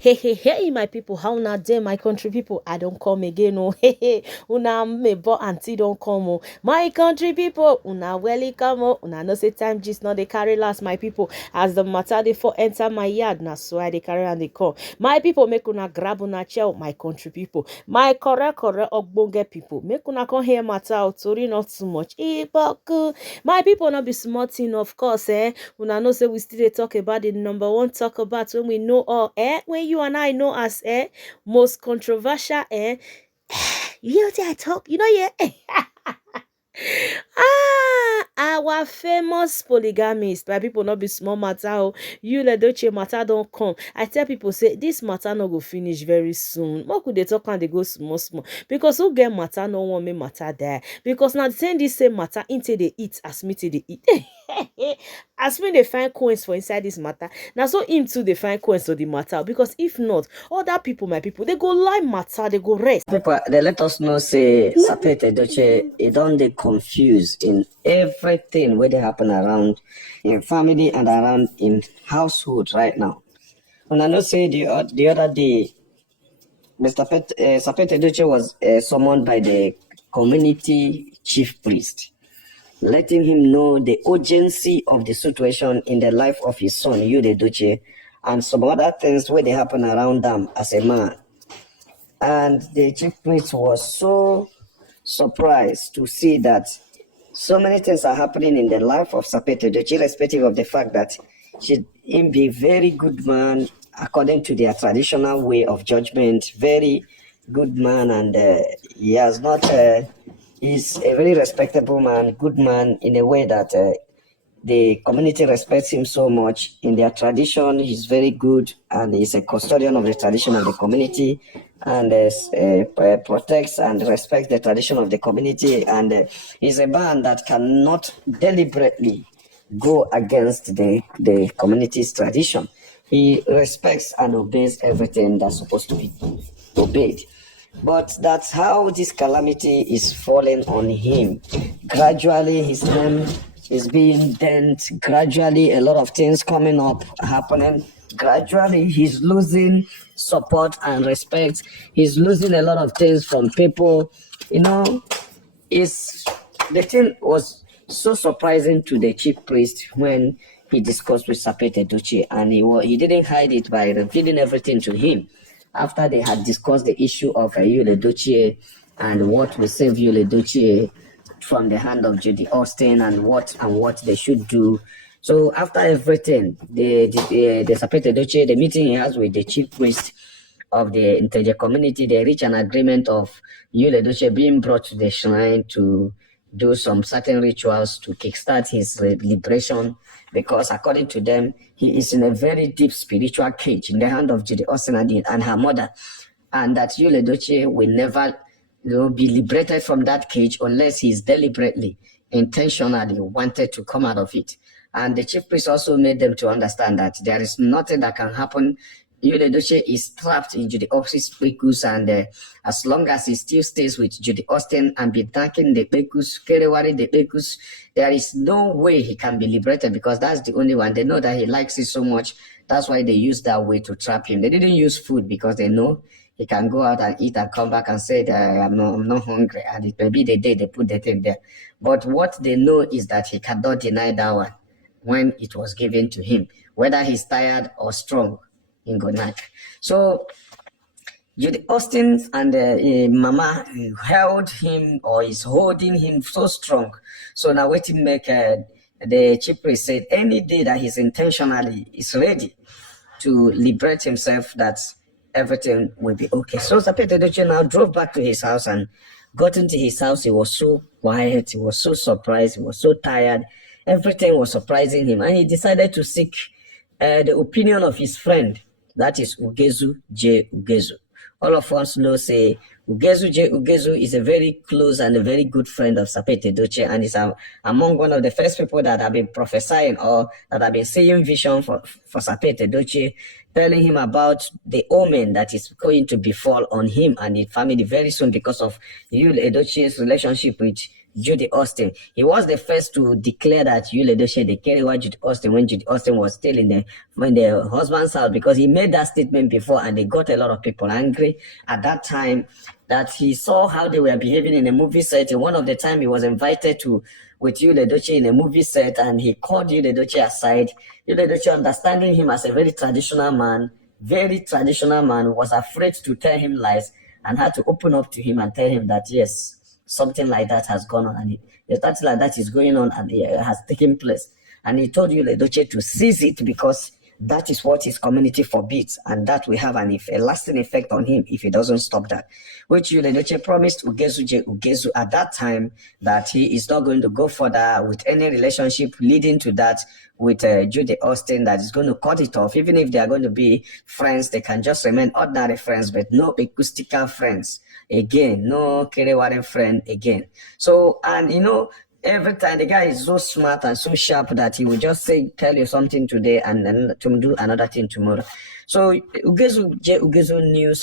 Hey, my people, how na dey, my country people? I don't come again, oh. Hey, una me but auntie don't come, oh. My country people, una welcome, oh. Una no say time just not they carry last, my people. As the matter they for enter my yard, na so I they carry and they come. My people, make una grab una chair, my country people. My correct ogbonge people, make una come here matter, out, sorry not too much. My people not be smarting, of course, eh. Una know say we still dey talk about the number one talk about when we know all, eh. When you and I know as most controversial, you hear what I talk? You know, yeah. Our famous polygamist. My people not be small matter. Oh, you Edochie matter don't come. I tell people say this matter not go finish very soon. What could they talk and they go small? Because who get matter no one may matter there. Because now the same matter into they eat as me to they eat. As me they find coins for inside this matter. Now so him too they find coins for the matter. Because if not, other people, my people, they go lie matter, they go rest. People, they let us know, say, Sapet Edochie, it don't they confused in everything where they happen around in family and around in household right now. And I know say the other day, Mr. Sapet Edochie was summoned by the community chief priest, letting him know the urgency of the situation in the life of his son, Judy Edochie, and some other things where they happen around them as a man. And the chief priest was so surprised to see that so many things are happening in the life of Sapet Edochie, irrespective of the fact that him be a very good man according to their traditional way of judgment, very good man, and he has not, he's a very respectable man, good man in a way that the community respects him so much. In their tradition, he's very good, and he's a custodian of the tradition of the community, and protects and respects the tradition of the community. And he's a man that cannot deliberately go against the community's tradition. He respects and obeys everything that's supposed to be obeyed. But that's how this calamity is falling on him. Gradually, his name is being dent. Gradually, a lot of things coming up, happening. Gradually, he's losing support and respect. He's losing a lot of things from people. You know, the thing was so surprising to the chief priest when he discussed with Sapet Edochie, and he didn't hide it by revealing everything to him. After they had discussed the issue of Judy Edochie and what will save Judy Edochie from the hand of Judy Austin and what they should do. So after everything, the Sapet Edochie, the meeting he has with the chief priest of the Integer community, they reach an agreement of Judy Edochie being brought to the shrine to do some certain rituals to kickstart his liberation, because according to them, he is in a very deep spiritual cage in the hand of Judy Austin and her mother, and that Judy Edochie will never be liberated from that cage unless he is deliberately, intentionally wanted to come out of it. And the chief priest also made them to understand that there is nothing that can happen. Judy Edochie is trapped in Judy Austin's Bekus, and as long as he still stays with Judy Austin and be thanking the Bekus, Kerewari the Bekus, there is no way he can be liberated, because that's the only one. They know that he likes it so much. That's why they use that way to trap him. They didn't use food because they know he can go out and eat and come back and say that I'm not hungry. And it may be the day they put the thing there. But what they know is that he cannot deny that one when it was given to him, whether he's tired or strong in Gonak. So Judy Austin and Mama held him, or is holding him so strong. So now waiting make the chief priest said any day that he's intentionally is ready to liberate himself, that everything will be okay. So Sapet Edochie now drove back to his house, and got into his house. He was so quiet, he was so surprised, he was so tired. Everything was surprising him, and he decided to seek the opinion of his friend, that is Ugezu J. Ugezu. All of us know, say, Ugezu J. Ugezu is a very close and a very good friend of Sapet Edochie, and is among one of the first people that have been prophesying, or that have been seeing vision for Sapet Edochie, telling him about the omen that is going to befall on him and his family very soon because of Judy Edochie's relationship with Judy Austin. He was the first to declare that Edochie they carry what Judy Austin when Judy Austin was still in the husband's house, because he made that statement before and they got a lot of people angry at that time, that he saw how they were behaving in a movie set. And one of the time he was invited to with Edochie in a movie set, and he called Edochie aside. Edochie, understanding him as a very traditional man, was afraid to tell him lies and had to open up to him and tell him that yes, something like that has gone on, and something like that is going on and it has taken place. And he told Edochie to seize it, because that is what his community forbids, and that will have a lasting effect on him if he doesn't stop that. Which Edochie promised Ugezu at that time that he is not going to go further with any relationship leading to that with Judy Austin, that is going to cut it off. Even if they are going to be friends, they can just remain ordinary friends, but no acoustical friends again, no Kerewaren friend again. So, and every time the guy is so smart and so sharp that he will just tell you something today and then to do another thing tomorrow. So Ugezu knew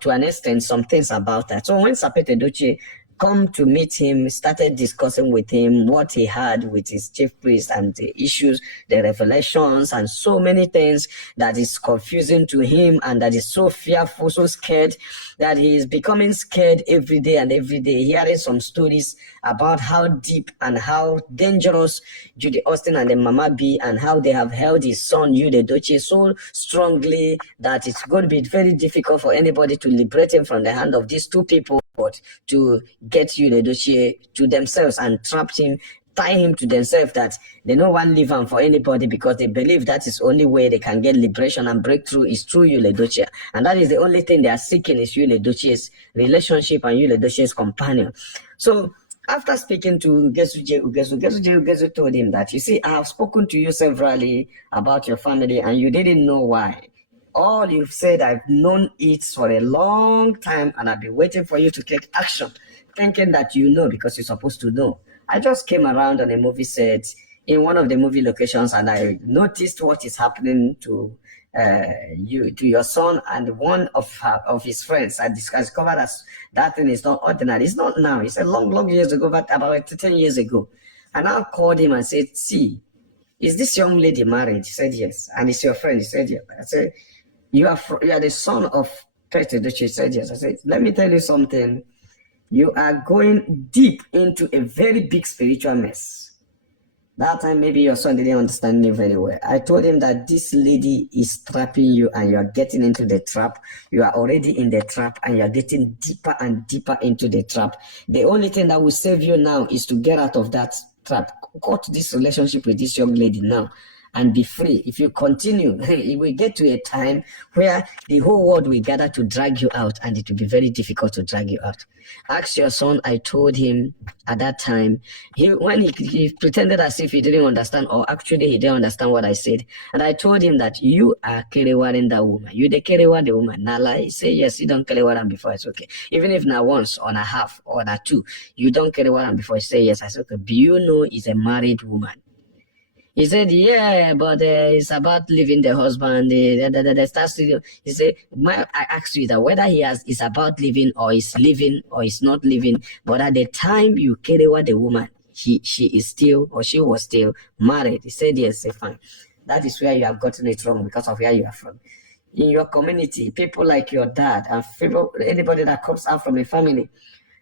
to an extent some things about that. So when Sapet Edochie come to meet him, started discussing with him what he had with his chief priest and the issues, the revelations, and so many things that is confusing to him, and that is so fearful, so scared, that he is becoming scared every day and every day, hearing some stories about how deep and how dangerous Judy Austin and the Mama be, and how they have held his son Edochie so strongly that it's going to be very difficult for anybody to liberate him from the hand of these two people, to get Edochie to themselves and trap him, tie him to themselves, that they don't want to leave him for anybody, because they believe that is the only way they can get liberation and breakthrough is through Edochie. And that is the only thing they are seeking, is Edochie's relationship and Edochie's companion. So after speaking to Ugezu told him that, you see, I have spoken to you severally about your family and you didn't know why. All you've said, I've known it for a long time, and I've been waiting for you to take action, thinking that you know because you're supposed to know. I just came around on a movie set in one of the movie locations, and I noticed what is happening to your son and one of his friends. I discovered that thing is not ordinary. It's not now. It's a long years ago, but about 10 years ago. And I called him and said, see, is this young lady married? He said, yes. And it's your friend? He said, yes. I said, you are the son of Edochie. He said, yes. I said, let me tell you something. You are going deep into a very big spiritual mess. That time, maybe your son didn't understand me very well. I told him that this lady is trapping you and you are getting into the trap. You are already in the trap and you are getting deeper and deeper into the trap. The only thing that will save you now is to get out of that trap. Cut this relationship with this young lady now and be free. If you continue, it will get to a time where the whole world will gather to drag you out, and it will be very difficult to drag you out. Ask your son. I told him at that time, when he pretended as if he didn't understand, or actually he didn't understand what I said. And I told him that you are Kerewaring that woman. You the Kerewa the woman. Nala, he say yes, you don't Kerewaring before, it's okay. Even if now once or a half or a two, you don't Kerewaring before, I say yes, I said okay. Do you know he's a married woman? He said, yeah, but it's about leaving the husband. He said, I asked you that whether is about leaving or is living or is not living, but at the time you carry the woman, she is still, or she was still married. He said, yes, say fine. That is where you have gotten it wrong because of where you are from. In your community, people like your dad and anybody that comes out from a family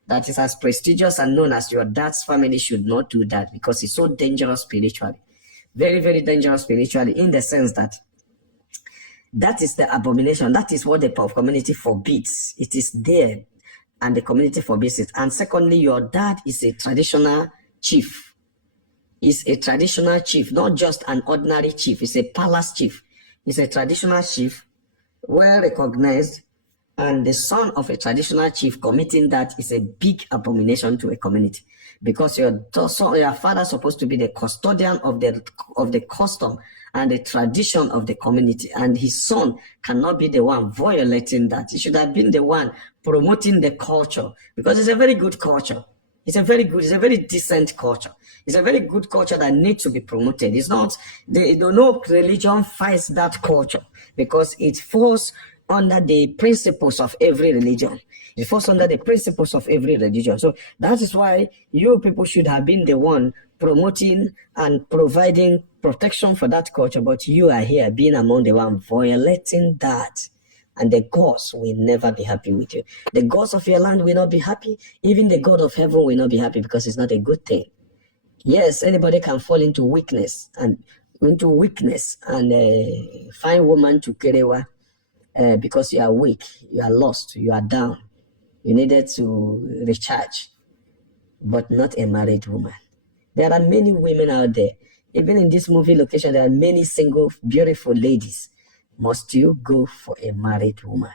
that is as prestigious and known as your dad's family should not do that, because it's so dangerous spiritually. Very, very dangerous spiritually, in the sense that is the abomination. That is what the community forbids. It is there, and the community forbids it. And secondly, your dad is a traditional chief. He's a traditional chief, not just an ordinary chief. He's a palace chief. He's a traditional chief, well recognized, and the son of a traditional chief committing that is a big abomination to a community. Because your father is supposed to be the custodian of the custom and the tradition of the community, and his son cannot be the one violating that. He should have been the one promoting the culture, because it's a very good culture. It's a very decent culture. It's a very good culture that needs to be promoted. It's not, no religion fights that culture, because it falls under the principles of every religion. It falls under the principles of every religion. So that is why you people should have been the one promoting and providing protection for that culture, but you are here being among the one violating that. And the gods will never be happy with you. The gods of your land will not be happy. Even the God of heaven will not be happy, because it's not a good thing. Yes, anybody can fall into weakness and find woman to kerewa because you are weak, you are lost, you are down, you needed to recharge, but not a married woman. There are many women out there. Even in this movie location, there are many single, beautiful ladies. Must you go for a married woman?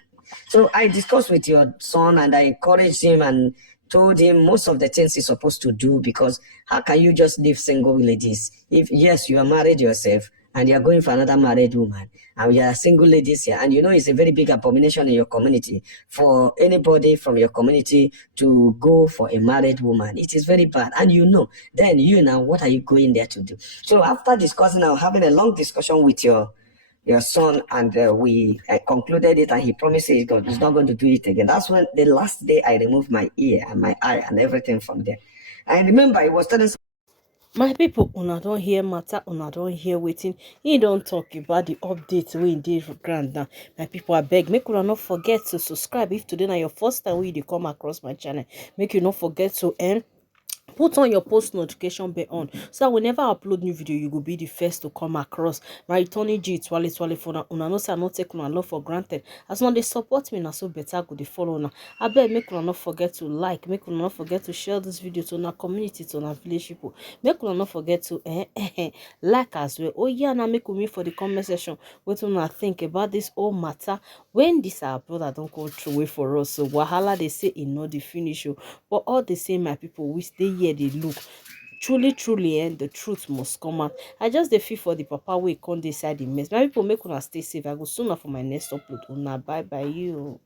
So I discussed with your son and I encouraged him and told him most of the things he's supposed to do, because how can you just leave single ladies? If yes, you are married yourself and you are going for another married woman, and you are single ladies here, and you know it's a very big abomination in your community for anybody from your community to go for a married woman. It is very bad, and you know, then you now, what are you going there to do? So after discussing, now having a long discussion with your son, and we concluded it, and he promised he's not going to do it again. That's when the last day I removed my ear and my eye and everything from there. I remember he was telling My people, una don't hear matter, una don't hear waiting. He don't talk about the updates we did for grand now. My people, I beg, make you not forget to subscribe. If today na your first time we come across my channel, make you not forget to put on your post notification bell on, so that whenever I upload new video, you will be the first to come across. My Tony G twale for now. Una no say I not take una love for granted. As long they support me, na so better go the follow now. I beg, make una not forget to like, make una not forget to share this video to our community, to our village people. Make una not forget to like as well. Oh yeah, now make me for the comment section what una think about this whole matter. When this our brother don't go through way for us, so wahala they say it not the finish. But all the same, my people, we stay here, they look. Truly, the truth must come out. I just the feel for the papa we can't decide the mess. My people, make una stay safe. I go sooner for my next upload. Una bye you.